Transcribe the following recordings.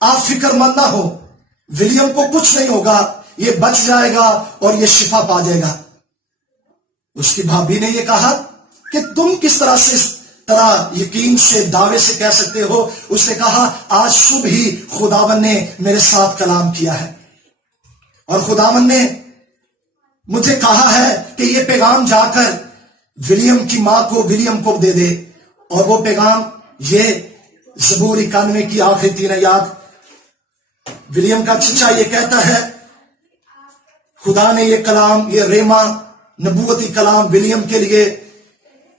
آپ فکر مند نہ ہو، ولیم کو کچھ نہیں ہوگا، یہ بچ جائے گا اور یہ شفا پا جائے گا۔ اس کی بھابھی نے یہ کہا کہ تم کس طرح سے اس طرح یقین سے دعوے سے کہہ سکتے ہو؟ اس نے کہا آج صبح ہی خداوند نے میرے ساتھ کلام کیا ہے اور خداوند نے مجھے کہا ہے کہ یہ پیغام جا کر ولیم کی ماں کو، ولیم کو دے دے، اور وہ پیغام یہ زبور 91 کی آخری 3 آیات، ولیم کا چچا یہ کہتا ہے خدا نے یہ کلام، یہ ریما نبوتی کلام ولیم کے لیے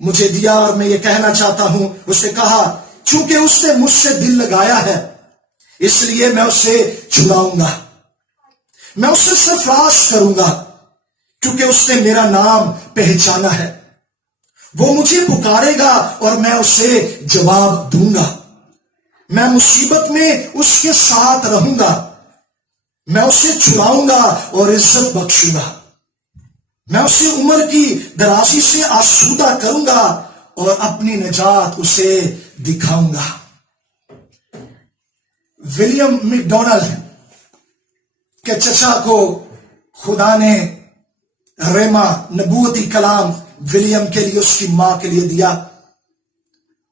مجھے دیا اور میں یہ کہنا چاہتا ہوں۔ اس نے کہا چونکہ اس نے مجھ سے دل لگایا ہے اس لیے میں اسے چھڑاؤں گا، میں اسے سرفراز کروں گا کیونکہ اس نے میرا نام پہچانا ہے۔ وہ مجھے پکارے گا اور میں اسے جواب دوں گا، میں مصیبت میں اس کے ساتھ رہوں گا، میں اسے چھڑاؤں گا اور عزت بخشوں گا، میں اسے عمر کی درازی سے آسودہ کروں گا اور اپنی نجات اسے دکھاؤں گا۔ ولیم میک ڈونلڈ کے چچا کو خدا نے ریما نبوتی کلام ولیم کے لیے، اس کی ماں کے لیے دیا،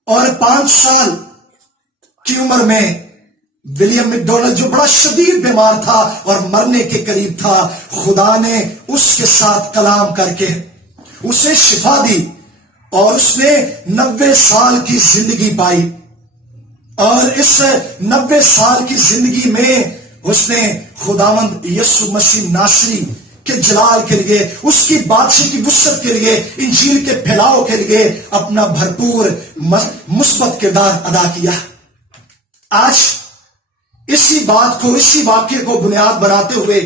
اور 5 سال کی عمر میں ولیم میک ڈونلڈ جو بڑا شدید بیمار تھا اور مرنے کے قریب تھا، خدا نے اس کے ساتھ کلام کر کے اسے شفا دی اور اس نے 90 سال کی زندگی پائی، اور اس 90 سال کی زندگی میں اس نے خداوند یسوع مسیح ناصری کے جلال کے لیے، اس کی بادشاہی کی وسعت کے لیے، انجیل کے پھیلاؤ کے لیے اپنا بھرپور مثبت کردار ادا کیا۔ آج اسی بات کو، اسی واقعے کو بنیاد بناتے ہوئے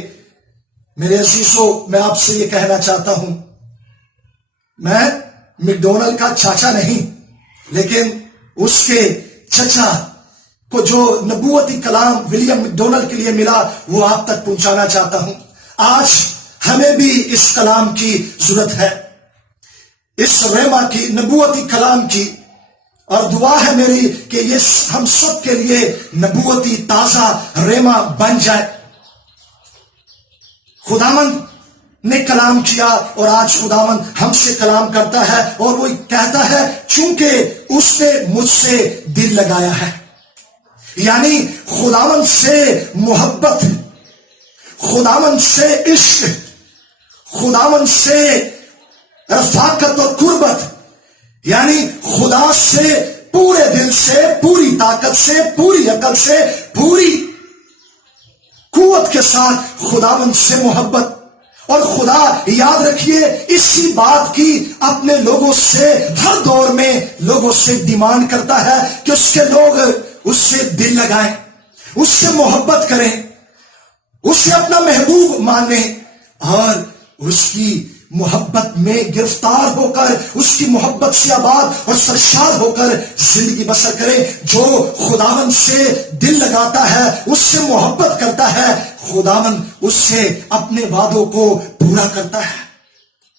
میرے عزیزوں، میں آپ سے یہ کہنا چاہتا ہوں، میں میک ڈونلڈ کا چاچا نہیں، لیکن اس کے چچا کو جو نبوتی کلام ولیم میک ڈونلڈ کے لیے ملا وہ آپ تک پہنچانا چاہتا ہوں۔ آج ہمیں بھی اس کلام کی ضرورت ہے، اس ریما کی، نبوتی کلام کی، اور دعا ہے میری کہ یہ ہم سب کے لیے نبوتی تازہ ریما بن جائے۔ خداوند نے کلام کیا اور آج خداوند ہم سے کلام کرتا ہے، اور وہ کہتا ہے چونکہ اس نے مجھ سے دل لگایا ہے، یعنی خداوند سے محبت، خداوند سے عشق، خداوند سے رفاقت اور قربت، یعنی خدا سے پورے دل سے، پوری طاقت سے، پوری عقل سے، پوری قوت کے ساتھ خداوند سے محبت۔ اور خدا یاد رکھیے اسی بات کی اپنے لوگوں سے ہر دور میں لوگوں سے ڈیمانڈ کرتا ہے کہ اس کے لوگ اس سے دل لگائیں، اس سے محبت کریں، اسے اپنا محبوب مانیں، اور اس کی محبت میں گرفتار ہو کر، اس کی محبت سے آباد اور سرشار ہو کر زندگی بسر کرے۔ جو خداوند سے دل لگاتا ہے، اس سے محبت کرتا ہے، خداوند اس سے اپنے وعدوں کو پورا کرتا ہے۔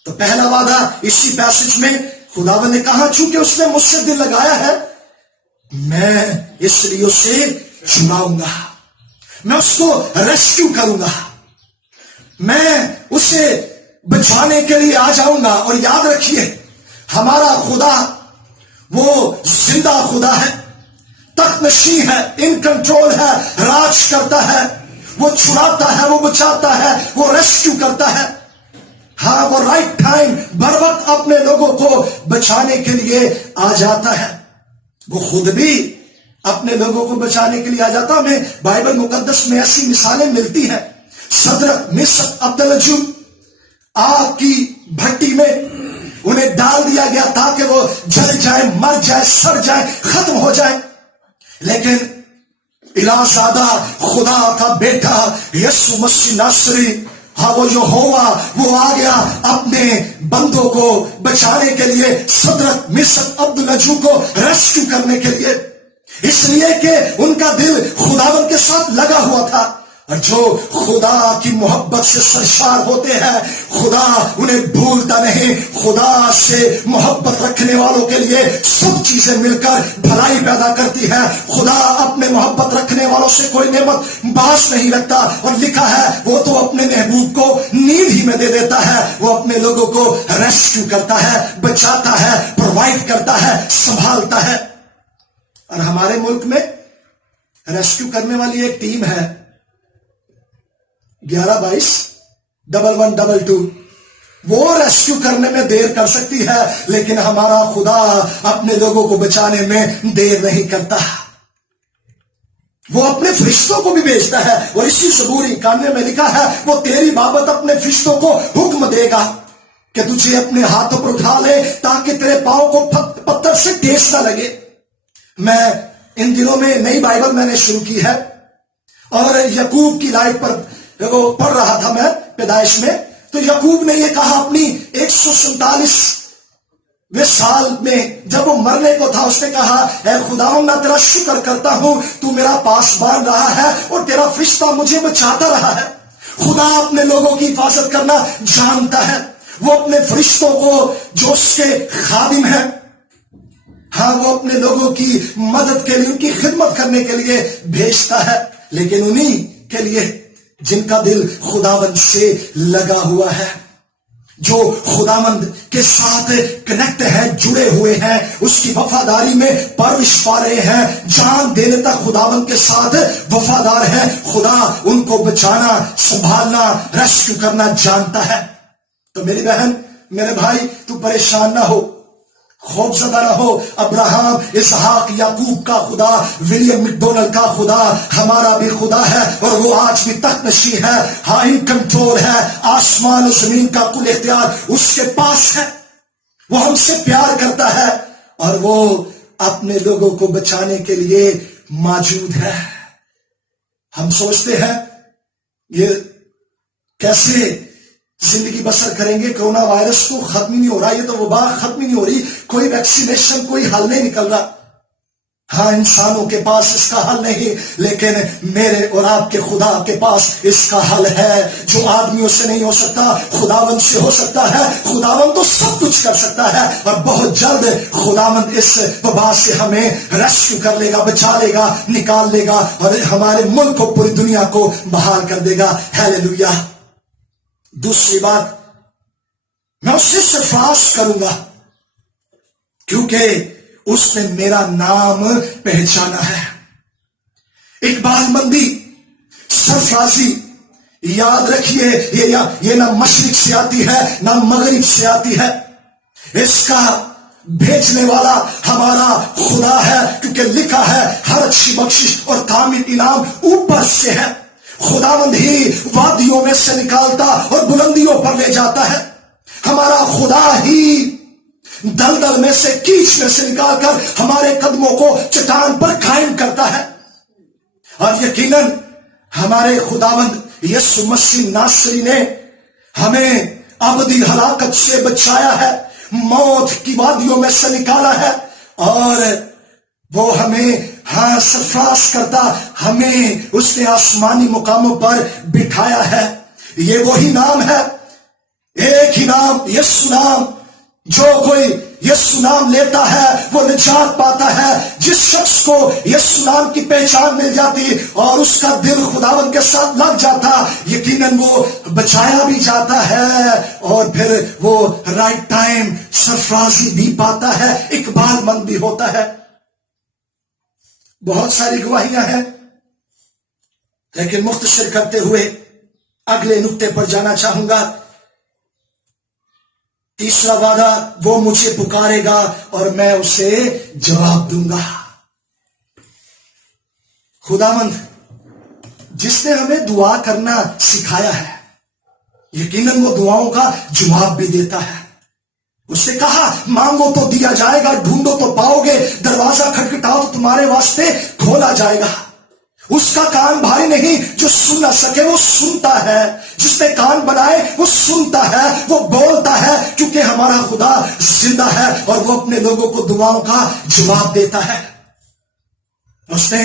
تو پہلا وعدہ اسی پیسج میں خداوند نے کہا چونکہ اس نے مجھ سے دل لگایا ہے میں اس لیے اسے چھڑاؤں گا، میں اس کو ریسکیو کروں گا، میں اسے بچانے کے لیے آ جاؤں گا۔ اور یاد رکھیے ہمارا خدا وہ زندہ خدا ہے، تخت نشین ہے، ان کنٹرول ہے، راج کرتا ہے، وہ چھڑاتا ہے، وہ بچاتا ہے، وہ ریسکیو کرتا ہے۔ ہاں، وہ رائٹ ٹائم بر وقت اپنے لوگوں کو بچانے کے لیے آ جاتا ہے، وہ خود بھی اپنے لوگوں کو بچانے کے لیے آ جاتا۔ ہمیں بائبل مقدس میں ایسی مثالیں ملتی ہیں، صدرک، میشک، عبدالنجو آگ کی بھٹی میں انہیں ڈال دیا گیا تاکہ وہ جل جائیں، مر جائیں، سڑ جائیں، ختم ہو جائیں، لیکن الہ زادہ خدا کا بیٹا یسوع مسیح ناصری، ہاں وہ یہوہ، وہ آ گیا اپنے بندوں کو بچانے کے لیے، صدرک، میشک، عبدالنجو کو ریسکیو کرنے کے لیے، اس لیے کہ ان کا دل خداوند کے ساتھ لگا ہوا تھا۔ اور جو خدا کی محبت سے سرشار ہوتے ہیں خدا انہیں بھولتا نہیں. خدا سے محبت رکھنے والوں کے لیے سب چیزیں مل کر بھلائی پیدا کرتی ہیں. خدا اپنے محبت رکھنے والوں سے کوئی نعمت باز نہیں رکھتا. اور لکھا ہے وہ تو اپنے محبوب کو نیند ہی میں دے دیتا ہے. وہ اپنے لوگوں کو ریسکیو کرتا ہے, بچاتا ہے, پرووائڈ کرتا ہے, سنبھالتا ہے. اور ہمارے ملک میں ریسکیو کرنے والی ایک ٹیم ہے 1122-1122. وہ ریسکیو کرنے میں دیر کر سکتی ہے لیکن ہمارا خدا اپنے لوگوں کو بچانے میں دیر نہیں کرتا. وہ اپنے فرشتوں کو بھی بھیجتا ہے. اور اسی زبور 91 میں لکھا ہے وہ تیری بابت اپنے فرشتوں کو حکم دے گا کہ تجھے اپنے ہاتھوں پر اٹھا لے تاکہ تیرے پاؤں کو پتھر سے ٹھیس نہ لگے. میں ان دنوں میں نئی بائبل میں نے شروع کی ہے اور یعقوب کی لائف پر پڑھ رہا تھا میں پیدائش میں. تو یعقوب نے یہ کہا اپنی 147 سال میں جب وہ مرنے کو تھا, اس نے کہا اے خداوند میں تیرا شکر کرتا ہوں تو میرا پاسبان رہا ہے اور تیرا فرشتہ مجھے بچاتا رہا ہے. خدا اپنے لوگوں کی حفاظت کرنا جانتا ہے. وہ اپنے فرشتوں کو جو اس کے خادم ہیں ہاں وہ اپنے لوگوں کی مدد کے لیے ان کی خدمت کرنے کے لیے بھیجتا ہے. لیکن انہی کے لیے جن کا دل خداوند سے لگا ہوا ہے, جو خداوند کے ساتھ کنیکٹ ہے, جڑے ہوئے ہیں, اس کی وفاداری میں پرورش پا رہے ہیں, جان دینے تک خداوند کے ساتھ وفادار ہے. خدا ان کو بچانا, سنبھالنا, ریسکیو کرنا جانتا ہے. تو میری بہن, میرے بھائی, تو پریشان نہ ہو, خوف زدہ نہ ہو. ابراہم, اسحاق, یعقوب کا خدا, ولیم میکڈونلڈ کا خدا ہمارا بھی خدا ہے اور وہ آج بھی تخت نشین ہے. ہاں ان کنٹرول ہے. آسمان و زمین کا کل اختیار اس کے پاس ہے. وہ ہم سے پیار کرتا ہے اور وہ اپنے لوگوں کو بچانے کے لیے موجود ہے. ہم سوچتے ہیں یہ کیسے زندگی بسر کریں گے, کرونا وائرس تو ختم ہی نہیں ہو رہا, یہ تو وبا ختم ہی نہیں ہو رہی, کوئی ویکسینیشن, کوئی حل نہیں نکل رہا. ہاں انسانوں کے پاس اس کا حل نہیں, لیکن میرے اور آپ کے خدا کے پاس اس کا حل ہے. جو آدمیوں سے نہیں ہو سکتا خداوند سے ہو سکتا ہے. خداوند تو سب کچھ کر سکتا ہے اور بہت جلد خداوند اس وبا سے ہمیں ریسکیو کر لے گا, بچا لے گا, نکال لے گا اور ہمارے ملک کو, پوری دنیا کو بحال کر دے گا. ہیلیلویا. دوسری بات, میں اس سے سرفراز کروں گا کیونکہ اس نے میرا نام پہچانا ہے. اقبال مندی, سرفرازی, یاد رکھیے یہ نہ مشرق سے آتی ہے نہ مغرب سے آتی ہے. اس کا بھیجنے والا ہمارا خدا ہے کیونکہ لکھا ہے ہر اچھی بخشش اور کامل انعام اوپر سے ہے. خداوند ہی وادیوں میں سے نکالتا اور بلندیوں پر لے جاتا ہے. ہمارا خدا ہی دلدل میں سے, کیچ میں سے نکال کر ہمارے قدموں کو چٹان پر قائم کرتا ہے. اور یقیناً ہمارے خداوند یسوع مسیح ناصری نے ہمیں ابدی ہلاکت سے بچایا ہے, موت کی وادیوں میں سے نکالا ہے اور وہ ہمیں سرفراز کرتا, ہمیں اس نے آسمانی مقاموں پر بٹھایا ہے. یہ وہی نام ہے, ایک ہی نام, یسوع نام. جو کوئی یسوع نام لیتا ہے وہ نجات پاتا ہے. جس شخص کو یسوع نام کی پہچان مل جاتی اور اس کا دل خداوند کے ساتھ لگ جاتا, یقیناً وہ بچایا بھی جاتا ہے اور پھر وہ رائٹ ٹائم سرفرازی بھی پاتا ہے, اقبال مند بھی ہوتا ہے. بہت ساری گواہیاں ہیں لیکن مختصر کرتے ہوئے اگلے نقطے پر جانا چاہوں گا. تیسرا وعدہ, وہ مجھے پکارے گا اور میں اسے جواب دوں گا. خداوند جس نے ہمیں دعا کرنا سکھایا ہے یقیناً وہ دعاؤں کا جواب بھی دیتا ہے. اس نے کہا مانگو تو دیا جائے گا, ڈھونڈو تو پاؤ گے, دروازہ کھٹکھٹاؤ تو تمہارے واسطے کھولا جائے گا. اس کا کان بھاری نہیں جو سن نہ سکے, وہ سنتا ہے. جس نے کان بنائے وہ سنتا ہے, وہ بولتا ہے کیونکہ ہمارا خدا زندہ ہے اور وہ اپنے لوگوں کو دعاؤں کا جواب دیتا ہے. اس نے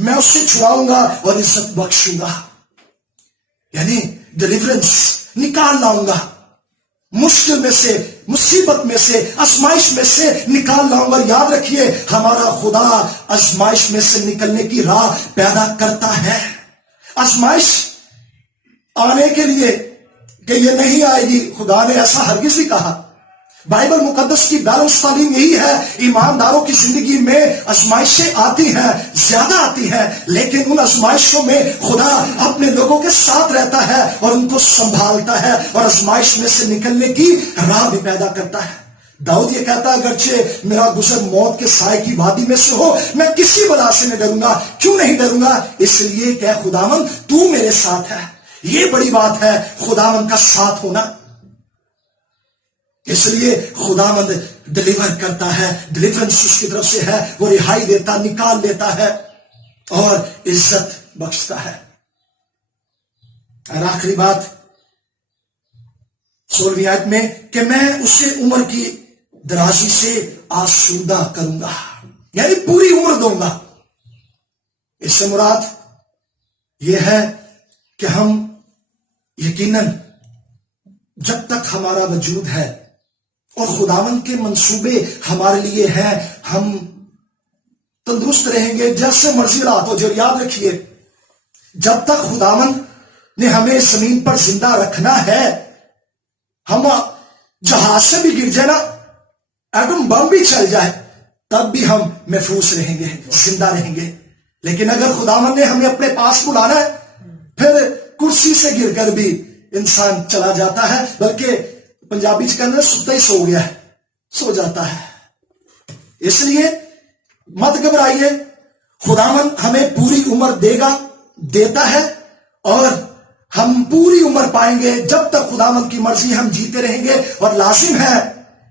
میں اس سے چھڑاؤں گا اور عزت بخشوں گا. یعنی ڈیلیورنس نکال لاؤں گا، مشکل میں سے، مصیبت میں سے، آزمائش میں سے نکال لاؤں گا. یاد رکھیے ہمارا خدا آزمائش میں سے نکلنے کی راہ پیدا کرتا ہے. آزمائش آنے کے لیے کہ یہ نہیں آئے گی، خدا نے ایسا ہرگز نہیں کہا. بائبل مقدس کی بیلنس تعلیم یہی ہے، ایمانداروں کی زندگی میں آزمائشیں آتی ہیں، زیادہ آتی ہیں، لیکن ان آزمائشوں میں خدا اپنے لوگوں کے ساتھ رہتا ہے اور ان کو سنبھالتا ہے اور آزمائش میں سے نکلنے کی راہ بھی پیدا کرتا ہے. داؤد یہ کہتا ہے اگرچہ میرا گزر موت کے سائے کی وادی میں سے ہو، میں کسی بلا سے نہیں ڈروں گا. کیوں نہیں ڈروں گا؟ اس لیے کہ خداوند تو میرے ساتھ ہے. یہ بڑی بات ہے خداوند کا ساتھ ہونا. اس لیے خداوند ڈیلیور کرتا ہے، ڈیلیورنس اس کی طرف سے ہے، وہ رہائی دیتا، نکال لیتا ہے اور عزت بخشتا ہے. اور آخری بات 16ویں آیت میں کہ میں اسے عمر کی درازی سے آسودہ کروں گا، یعنی پوری عمر دوں گا. اس سے مراد یہ ہے کہ ہم یقیناً جب تک ہمارا وجود ہے اور خداوند کے منصوبے ہمارے لیے ہیں، ہم تندرست رہیں گے جیسے مرضی رات ہو. جو یاد رکھیے جب تک خداوند نے ہمیں زمین پر زندہ رکھنا ہے، ہم جہاز سے بھی گر جائے نا، ایٹم بم بھی چل جائے، تب بھی ہم محفوظ رہیں گے، زندہ رہیں گے. لیکن اگر خداوند نے ہمیں اپنے پاس بلانا ہے، پھر کرسی سے گر کر بھی انسان چلا جاتا ہے، بلکہ پنجابی سے کہنا ستا ہی سو گیا ہے، سو جاتا ہے. اس لیے مت گھبرائیے، خداوند ہمیں پوری عمر دے گا، دیتا ہے، اور ہم پوری عمر پائیں گے جب تک خداوند کی مرضی. ہم جیتے رہیں گے اور لازم ہے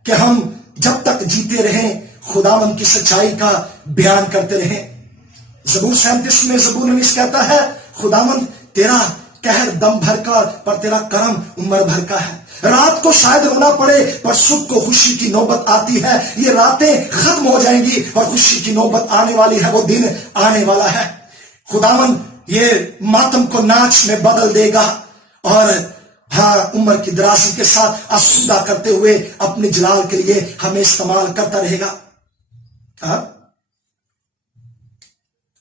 کہ ہم جب تک جیتے رہیں خداوند کی سچائی کا بیان کرتے رہیں. زبور 37 میں زبور نویس کہتا ہے خداوند تیرا قہر دم بھر کا پر تیرا کرم عمر بھر کا ہے. رات کو شاید رونا پڑے پر صبح کو خوشی کی نوبت آتی ہے. یہ راتیں ختم ہو جائیں گی اور خوشی کی نوبت آنے والی ہے، وہ دن آنے والا ہے. خداوند یہ ماتم کو ناچ میں بدل دے گا اور عمر کی درازی کے ساتھ آسودہ کرتے ہوئے اپنے جلال کے لیے ہمیں استعمال کرتا رہے گا.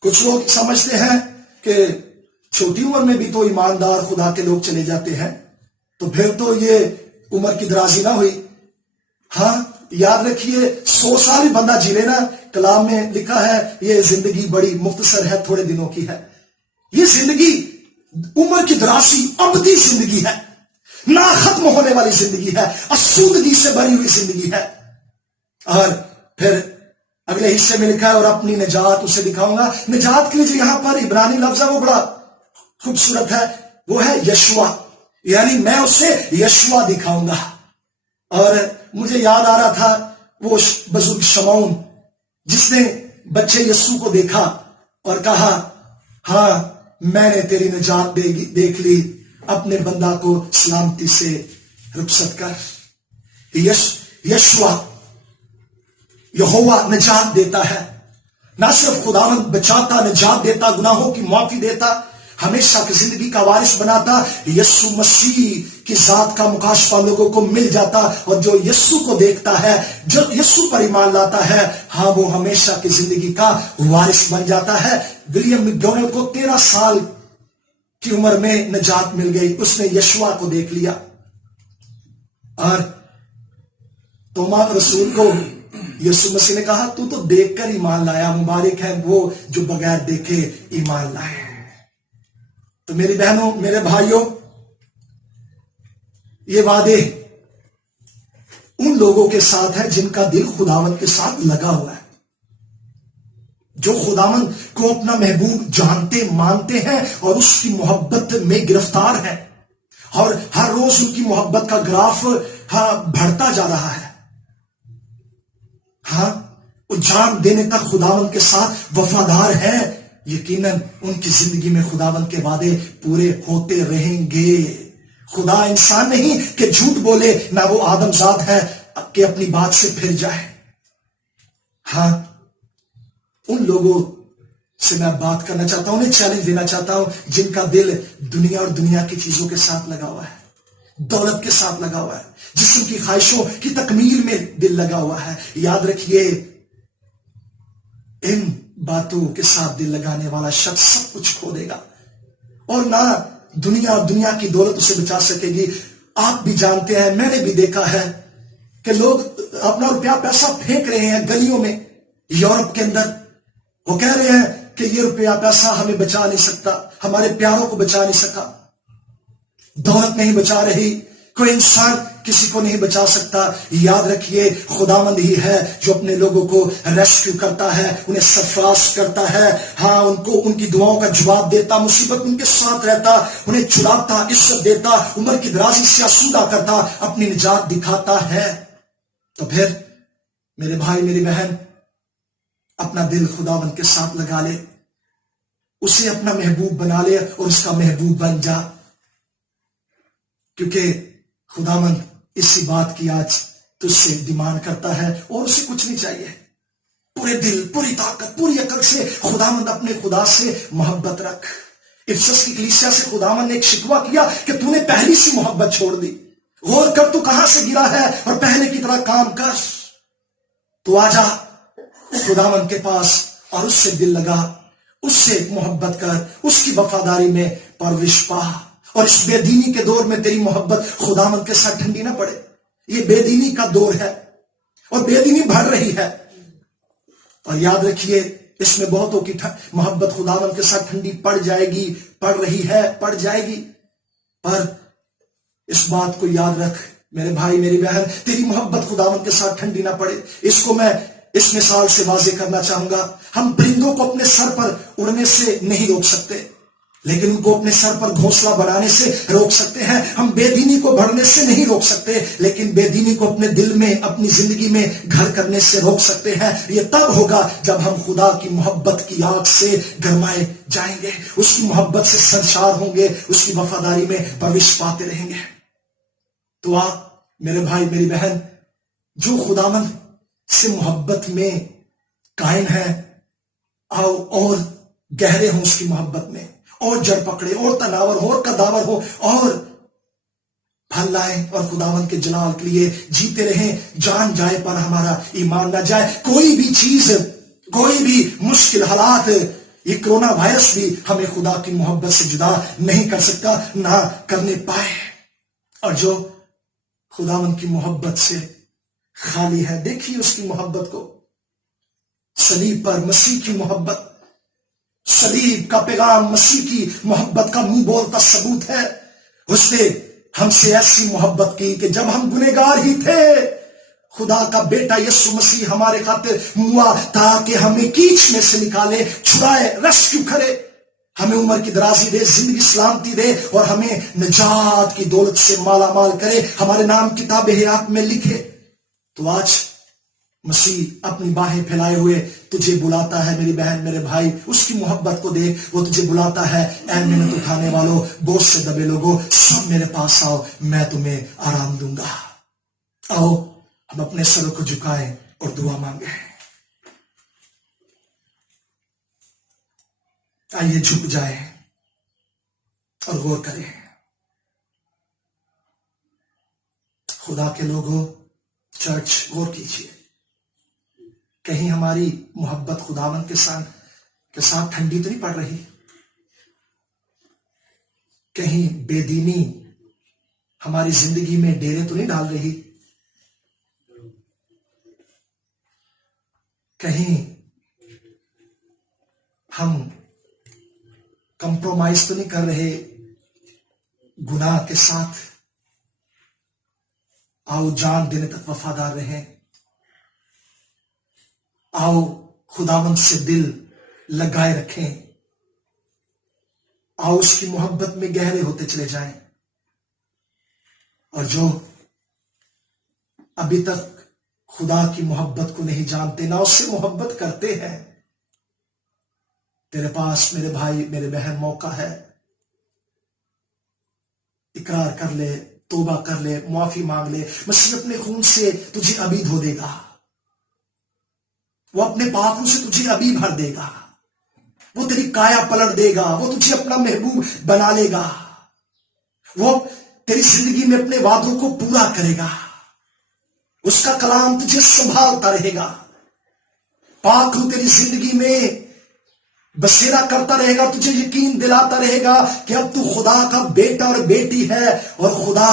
کچھ لوگ سمجھتے ہیں کہ چھوٹی عمر میں بھی تو ایماندار خدا کے لوگ چلے جاتے ہیں، تو پھر تو یہ عمر کی درازی نہ ہوئی. یاد رکھیے 100 سال ہی بندہ جی لینا. کلام میں لکھا ہے یہ زندگی بڑی مختصر ہے، تھوڑے دنوں کی ہے. یہ زندگی عمر کی درازی ابدی زندگی ہے، نہ ختم ہونے والی زندگی ہے، آسودگی سے بھری ہوئی زندگی ہے. اور پھر اگلے حصے میں لکھا ہے اور اپنی نجات اسے دکھاؤں گا. نجات کے لیے جو یہاں پر عبرانی لفظ ہے وہ بڑا خوبصورت ہے، وہ ہے یشوع، یعنی میں اسے یشوع دکھاؤں گا. اور مجھے یاد آ رہا تھا وہ بزرگ شمعون جس نے بچے یسوع کو دیکھا اور کہا میں نے تیری نجات دیکھ لی، اپنے بندہ کو سلامتی سے رخصت کر. یشوع یہوہ نجات دیتا ہے. نہ صرف خداوند بچاتا، نجات دیتا، گناہوں کی معافی دیتا، ہمیشہ کی زندگی کا وارث بناتا. یسوع مسیح کی ذات کا مکاشفہ لوگوں کو مل جاتا، اور جو یسوع کو دیکھتا ہے، جو یسوع پر ایمان لاتا ہے، وہ ہمیشہ کی زندگی کا وارث بن جاتا ہے. ولیم میکڈونلڈ کو 13 سال کی عمر میں نجات مل گئی، اس نے یشوع کو دیکھ لیا. اور توما رسول کو یسوع مسیح نے کہا تو دیکھ کر ایمان لایا، مبارک ہے وہ جو بغیر دیکھے ایمان لائے. تو میری بہنوں، میرے بھائیوں، یہ وعدے ان لوگوں کے ساتھ ہے جن کا دل خداوند کے ساتھ لگا ہوا ہے، جو خداوند کو اپنا محبوب جانتے مانتے ہیں اور اس کی محبت میں گرفتار ہیں، اور ہر روز ان کی محبت کا گراف بڑھتا جا رہا ہے. وہ جان دینے تک خداوند کے ساتھ وفادار ہیں. یقیناً ان کی زندگی میں خداوند کے وعدے پورے ہوتے رہیں گے. خدا انسان نہیں کہ جھوٹ بولے، نہ وہ آدم ذات ہے کہ اپنی بات سے پھر جائے. ان لوگوں سے میں بات کرنا چاہتا ہوں، انہیں چیلنج دینا چاہتا ہوں جن کا دل دنیا اور دنیا کی چیزوں کے ساتھ لگا ہوا ہے، دولت کے ساتھ لگا ہوا ہے، جسم کی خواہشوں کی تکمیل میں دل لگا ہوا ہے۔ یاد رکھیے، ان باتوں کے ساتھ دل لگانے والا شخص سب کچھ کھو دے گا، اور نہ دنیا اور دنیا کی دولت اسے بچا سکے گی۔ آپ بھی جانتے ہیں، میں نے بھی دیکھا ہے کہ لوگ اپنا روپیہ پیسہ پھینک رہے ہیں گلیوں میں یورپ کے اندر، وہ کہہ رہے ہیں کہ یہ روپیہ پیسہ ہمیں بچا نہیں سکتا، ہمارے پیاروں کو بچا نہیں سکا، دولت نہیں بچا رہی، کوئی انسان کسی کو نہیں بچا سکتا۔ یاد رکھیے، خداوند ہی ہے جو اپنے لوگوں کو ریسکیو کرتا ہے، انہیں سرفراز کرتا ہے، ہاں ان کو ان کی دعاؤں کا جواب دیتا، مصیبت ان کے ساتھ رہتا، انہیں چھڑاتا، عزت دیتا، عمر کی درازی سے آسودہ کرتا، اپنی نجات دکھاتا ہے۔ تو پھر میرے بھائی میری بہن، اپنا دل خداوند کے ساتھ لگا لے، اسے اپنا محبوب بنا لے اور اس کا محبوب بن جا، کیونکہ خداوند اسی بات کی آج تجھ سے ڈیمانڈ کرتا ہے، اور اسے کچھ نہیں چاہیے۔ پورے دل، پوری طاقت، پوری عقل سے خداوند اپنے خدا سے محبت رکھ۔ افسس کی کلیسیا سے خداوند نے ایک شکوہ کیا کہ تو نے پہلی سی محبت چھوڑ دی، غور کر تو کہاں سے گرا ہے اور پہلے کی طرح کام کر۔ تو آجا خداوند کے پاس اور اس سے دل لگا، اس سے محبت کر، اس کی وفاداری میں پرورش پا، اور اس بے دینی کے دور میں تیری محبت خداوند کے ساتھ ٹھنڈی نہ پڑے۔ یہ بے دینی کا دور ہے اور بے دینی بڑھ رہی ہے، اور یاد رکھیے اس میں بہتوں کی محبت خداوند کے ساتھ ٹھنڈی پڑ جائے گی، پڑ رہی ہے، پڑ جائے گی۔ پر اس بات کو یاد رکھ میرے بھائی میری بہن، تیری محبت خداوند کے ساتھ ٹھنڈی نہ پڑے۔ اس کو میں اس مثال سے واضح کرنا چاہوں گا۔ ہم پرندوں کو اپنے سر پر اڑنے سے نہیں روک سکتے، لیکن ان کو اپنے سر پر گھونسلہ بڑھانے سے روک سکتے ہیں۔ ہم بے دینی کو بڑھنے سے نہیں روک سکتے، لیکن بے دینی کو اپنے دل میں، اپنی زندگی میں گھر کرنے سے روک سکتے ہیں۔ یہ تب ہوگا جب ہم خدا کی محبت کی آگ سے گرمائے جائیں گے، اس کی محبت سے سرشار ہوں گے، اس کی وفاداری میں پرورش پاتے رہیں گے۔ تو آپ میرے بھائی میری بہن، جو خداوند سے محبت میں قائم ہے، آؤ اور گہرے ہوں اس کی محبت میں، اور جڑ پکڑے، اور تناور ہو، اور قداور ہو، اور پھل لائیں، اور خداوند کے جلال کے لیے جیتے رہیں۔ جان جائے پر ہمارا ایمان نہ جائے۔ کوئی بھی چیز، کوئی بھی مشکل حالات، یہ کرونا وائرس بھی ہمیں خدا کی محبت سے جدا نہیں کر سکتا، نہ کرنے پائے۔ اور جو خداوند کی محبت سے خالی ہے، دیکھیے اس کی محبت کو، صلیب پر مسیح کی محبت، صلیب کا پیغام مسیح کی محبت کا منہ بولتا ثبوت ہے۔ اس نے ہم سے ایسی محبت کی کہ جب ہم گنہگار ہی تھے، خدا کا بیٹا یسوع مسیح ہمارے خاطر ہوا تاکہ ہمیں کیچ میں سے نکالے، چھڑائے، ریسکیو کرے، ہمیں عمر کی درازی دے، زندگی سلامتی دے، اور ہمیں نجات کی دولت سے مالا مال کرے، ہمارے نام کتاب حیات میں لکھے۔ تو آج مسیح اپنی باہیں پھیلائے ہوئے تجھے بلاتا ہے میری بہن میرے بھائی، اس کی محبت کو دیکھ، وہ تجھے بلاتا ہے، اے محنت اٹھانے والوں، بوجھ سے دبے لوگوں، سب میرے پاس آؤ، میں تمہیں آرام دوں گا۔ آؤ ہم اپنے سروں کو جھکائیں اور دعا مانگیں۔ آئیے جھک جائیں اور غور کریں۔ خدا کے لوگوں، چرچ، غور کیجیے، کہیں ہماری محبت خداوند کے ساتھ ٹھنڈی تو نہیں پڑ رہی؟ کہیں بے دینی ہماری زندگی میں ڈیرے تو نہیں ڈال رہی؟ کہیں ہم کمپرومائز تو نہیں کر رہے گناہ کے ساتھ؟ آؤ جان دینے تک وفادار رہیں، آؤ خداوند سے دل لگائے رکھیں، آؤ اس کی محبت میں گہرے ہوتے چلے جائیں۔ اور جو ابھی تک خدا کی محبت کو نہیں جانتے، نہ اس سے محبت کرتے ہیں، تیرے پاس میرے بھائی میرے بہن موقع ہے، اقرار کر لے، توبہ کر لے، معافی مانگ لے۔ مسیح اپنے خون سے تجھے ابھی دھو دے گا، وہ اپنے پاکوں سے تجھے ابھی بھر دے گا، وہ تیری کایا پلٹ دے گا، وہ تجھے اپنا محبوب بنا لے گا، وہ تیری زندگی میں اپنے وعدوں کو پورا کرے گا، اس کا کلام تجھے سنبھالتا رہے گا۔ پاک روح تیری زندگی میں بسیرا کرتا رہے گا، تجھے یقین دلاتا رہے گا کہ اب تو خدا کا بیٹا اور بیٹی ہے، اور خدا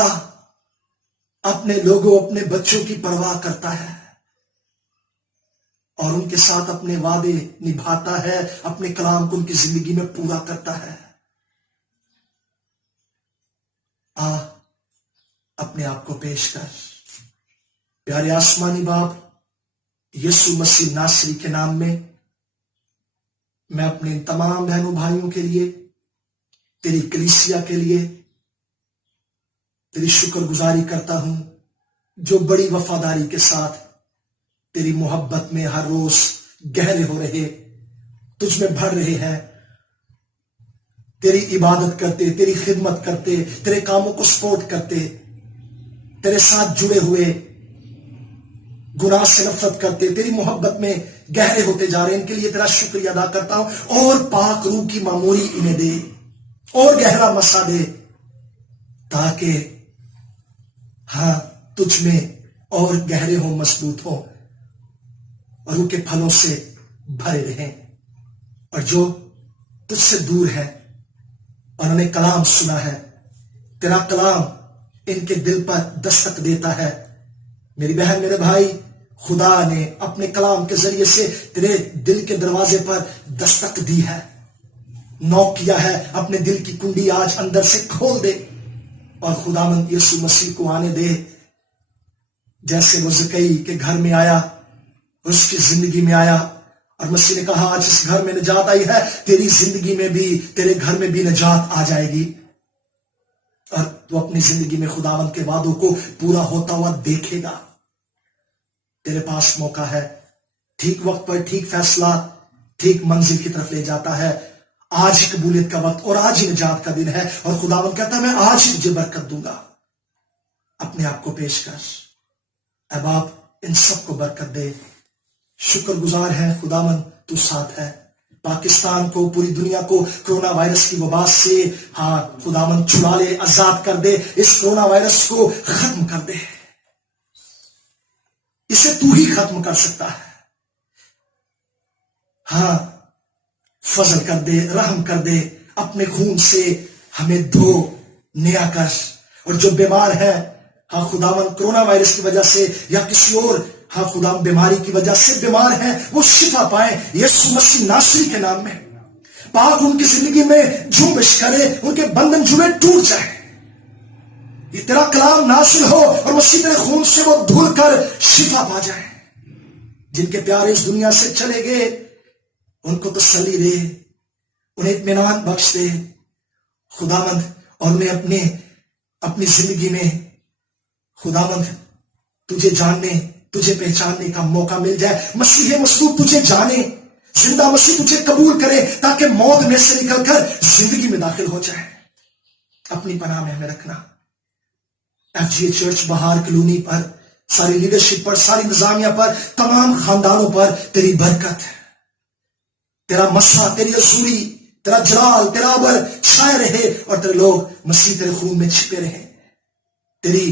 اپنے لوگوں، اپنے بچوں کی پرواہ کرتا ہے اور ان کے ساتھ اپنے وعدے نبھاتا ہے، اپنے کلام کو ان کی زندگی میں پورا کرتا ہے۔ اپنے آپ کو پیش کر۔ پیارے آسمانی باپ، یسوع مسیح ناصری کے نام میں میں اپنے ان تمام بہنوں بھائیوں کے لیے، تیری کلیسیا کے لیے تیری شکر گزاری کرتا ہوں، جو بڑی وفاداری کے ساتھ تیری محبت میں ہر روز گہرے ہو رہے، تجھ میں بڑھ رہے ہیں، تیری عبادت کرتے، تیری خدمت کرتے، تیرے کاموں کو سپورٹ کرتے، تیرے ساتھ جڑے ہوئے، گناہ سے نفرت کرتے، تیری محبت میں گہرے ہوتے جا رہے ہیں، ان کے لیے تیرا شکریہ ادا کرتا ہوں۔ اور پاک روح کی معمولی انہیں دے، اور گہرا مسا دے، تاکہ تجھ میں اور گہرے ہوں، مضبوط ہوں، اور روح کے پھلوں سے بھرے رہیں۔ اور جو تجھ سے دور ہے اور انہوں نے کلام سنا ہے، تیرا کلام ان کے دل پر دستک دیتا ہے۔ میری بہن، میرے بھائی، خدا نے اپنے کلام کے ذریعے سے تیرے دل کے دروازے پر دستک دی ہے، نوک کیا ہے۔ اپنے دل کی کنڈی آج اندر سے کھول دے اور خداوند یسوع مسیح کو آنے دے۔ جیسے وہ زکئی کے گھر میں آیا، اس کی زندگی میں آیا، اور مسیح نے کہا آج اس گھر میں نجات آئی ہے، تیری زندگی میں بھی، تیرے گھر میں بھی نجات آ جائے گی، اور تو اپنی زندگی میں خداوند کے وعدوں کو پورا ہوتا ہوا دیکھے گا۔ تیرے پاس موقع ہے، ٹھیک وقت پر ٹھیک فیصلہ ٹھیک منزل کی طرف لے جاتا ہے۔ آج ہی قبولیت کا وقت اور آج ہی نجات کا دن ہے، اور خداوند کہتا ہے میں آج ہی تجھے برکت دوں گا۔ اپنے آپ کو پیش کر۔ اے باپ، ان سب کو برکت دے۔ شکر گزار ہے خداوند، تو ساتھ ہے۔ پاکستان کو، پوری دنیا کو کرونا وائرس کی وبا سے خداوند چھڑا لے، آزاد کر دے، اس کرونا وائرس کو ختم کر دے۔ اسے تو ہی ختم کر سکتا ہے۔ فضل کر دے، رحم کر دے، اپنے خون سے ہمیں دھو، نیا کر۔ اور جو بیمار ہے خداوند کرونا وائرس کی وجہ سے یا کسی اور خداوند بیماری کی وجہ سے بیمار ہیں، وہ شفا پائیں یسوع مسیح ناصری کے نام میں۔ پاک ان کی زندگی میں جنبش کرے، ان کے بندھن جڑے ٹوٹ جائیں۔ یہ تیرا کلام نازل ہو اور مسیح تیرے خون سے وہ دھل کر شفا پا جائیں۔ جن کے پیارے اس دنیا سے چلے گئے، ان کو تسلی دے، انہیں اطمینان بخش دے خداوند، اور انہیں اپنی زندگی میں خداوند تجھے جاننے، تجھے پہچاننے کا موقع مل جائے۔ مسیح مصلوب تجھے جانے، زندہ مسیح تجھے قبول کرے، تاکہ موت میں سے نکل کر زندگی میں داخل ہو جائے۔ اپنی پناہ میں ہمیں رکھنا۔ FGA چرچ بہار کلونی پر، ساری لیڈرشپ پر، ساری انتظامیہ پر، تمام خاندانوں پر تیری برکت، تیرا مسا، تیری عزوری، تیرا جلال، تیرا ابر چھائے رہے، اور تیرے لوگ مسیح تیرے خون میں چھپے رہے۔ تیری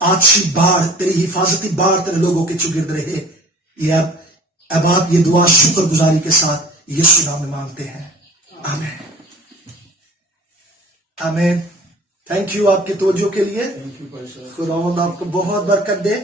آتشی باڑ، تیری حفاظتی باڑ تیرے لوگوں کے چگرد رہے۔ یہ اب آپ یہ دعا شکر گزاری کے ساتھ یسوع نام میں مانگتے ہیں، آمین آمین۔ تھینک یو آپ کی توجہ کے لیے۔ خداوند آپ کو بہت برکت دے۔